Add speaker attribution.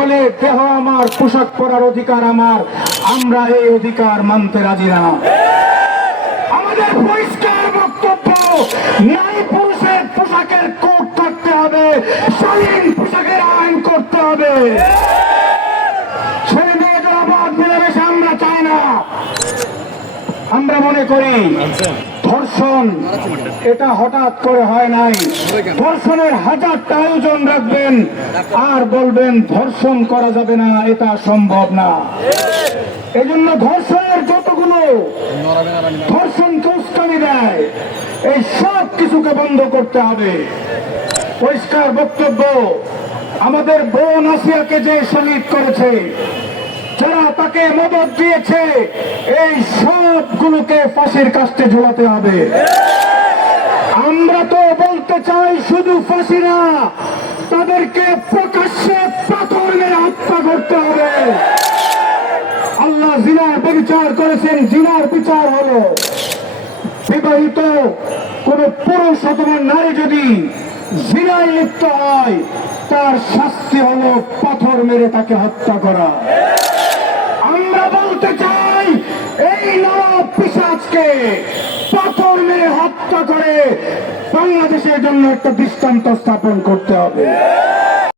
Speaker 1: বলে দেহ আমার, পোশাক পরার অধিকার আমার। আমরা এই অধিকার মানতে রাজি না। আমাদের পরিষ্কার বক্তব্য নারী পুরুষের পোশাকের কোড থাকতে হবে স্বাধীন পোশাকের আইন করতে হবে। আমরা মনে করি ধর্ষণ এটা হঠাৎ করে হয় নাই। ধর্ষণের হাজারটা আয়োজন রাখবেন, আর বলবেন, ধর্ষণ করা যাবে না, এটা সম্ভব না। এজন্য ধর্ষণের যতগুলো ধর্ষণকে উস্কানি দেয়, এই সব কিছুকে বন্ধ করতে হবে। পরিষ্কার বক্তব্য, আমাদের বোন আসিয়াকে যে শহীদ করেছে যারা তাকে মদত দিয়েছে, এই সবগুলোকে ফাঁসির কাস্তে ঝোলাতে হবে। আমরা তো বলতে চাই, শুধু ফাঁসি না, তাদেরকে প্রকাশ্যে পাথর হত্যা করতে হবে। আল্লাহ জিনার বিচার করেছেন, জিনার বিচার হলো বিবাহিত কোন পুরুষ অথবা নারী যদি জিনায় লিপ্ত হয়, তার শাস্তি হলো পাথর মেরে তাকে হত্যা করা। পিসাজকে পাথর মেরে হত্যা করে বাংলাদেশের জন্য একটা দৃষ্টান্ত স্থাপন হবে